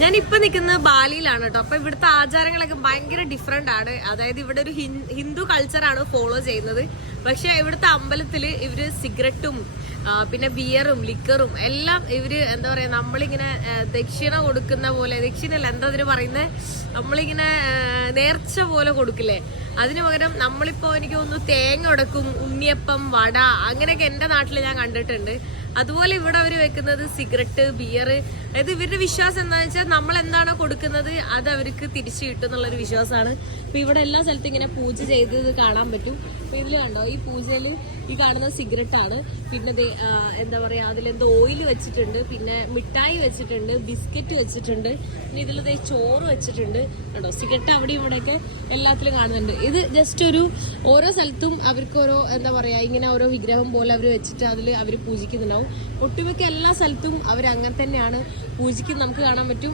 ഞാനിപ്പോ നിൽക്കുന്നത് ബാലിയിലാണ് കേട്ടോ. അപ്പൊ ഇവിടുത്തെ ആചാരങ്ങളൊക്കെ ഭയങ്കര ഡിഫറെന്റ് ആണ്. അതായത് ഇവിടെ ഒരു ഹിന്ദു കൾച്ചറാണ് ഫോളോ ചെയ്യുന്നത്. പക്ഷെ ഇവിടുത്തെ അമ്പലത്തില് ഇവര് സിഗരറ്റും പിന്നെ ബിയറും ലിക്കറും എല്ലാം ഇവര് എന്താ പറയാ, നമ്മളിങ്ങനെ ദക്ഷിണ കൊടുക്കുന്ന പോലെ, ദക്ഷിണല്ല എന്താ അതിന് പറയുന്നത്, നമ്മളിങ്ങനെ നേർച്ച പോലെ കൊടുക്കില്ലേ, അതിനു പകരം നമ്മളിപ്പോ എനിക്ക് തോന്നുന്നു തേങ്ങ ഉടക്കും, ഉണ്ണിയപ്പം, വട, അങ്ങനെയൊക്കെ എന്റെ നാട്ടിൽ ഞാൻ കണ്ടിട്ടുണ്ട്. അതുപോലെ ഇവിടെ അവർ വെക്കുന്നത് സിഗരറ്റ്, ബിയർ. അതായത് ഇവരുടെ വിശ്വാസം എന്താണെന്ന് വെച്ചാൽ നമ്മൾ എന്താണോ കൊടുക്കുന്നത് അത് അവർക്ക് തിരിച്ചു കിട്ടും എന്നുള്ളൊരു വിശ്വാസമാണ്. അപ്പൊ ഇവിടെ എല്ലാ സ്ഥലത്തും ഇങ്ങനെ പൂജ ചെയ്തത് കാണാൻ പറ്റും. അപ്പൊ ഇതിൽ കണ്ടോ, ഈ പൂജയിൽ ഈ കാണുന്നത് സിഗരറ്റ് ആണ്. പിന്നെ എന്താ പറയാ, അതിലെന്തോ ഓയിൽ വെച്ചിട്ടുണ്ട്, പിന്നെ മിഠായി വെച്ചിട്ടുണ്ട്, ബിസ്ക്കറ്റ് വെച്ചിട്ടുണ്ട്, പിന്നെ ഇതിൽ ചോറ് വെച്ചിട്ടുണ്ട്. കണ്ടോ, സിഗരറ്റ് അവിടെ ഇവിടെയൊക്കെ എല്ലാത്തിലും കാണുന്നുണ്ട്. ഇത് ജസ്റ്റ് ഒരു ഓരോ സ്ഥലത്തും അവർക്ക് ഓരോ എന്താ പറയാ, ഇങ്ങനെ ഓരോ വിഗ്രഹം പോലെ അവർ വെച്ചിട്ട് അതിൽ അവർ പൂജിക്കുന്നുണ്ടാവും. ഒട്ടുമിക്ക എല്ലാ സ്ഥലത്തും അവർ അങ്ങനെ തന്നെയാണ് പൂജിക്കുന്നത്, നമുക്ക് കാണാൻ പറ്റും.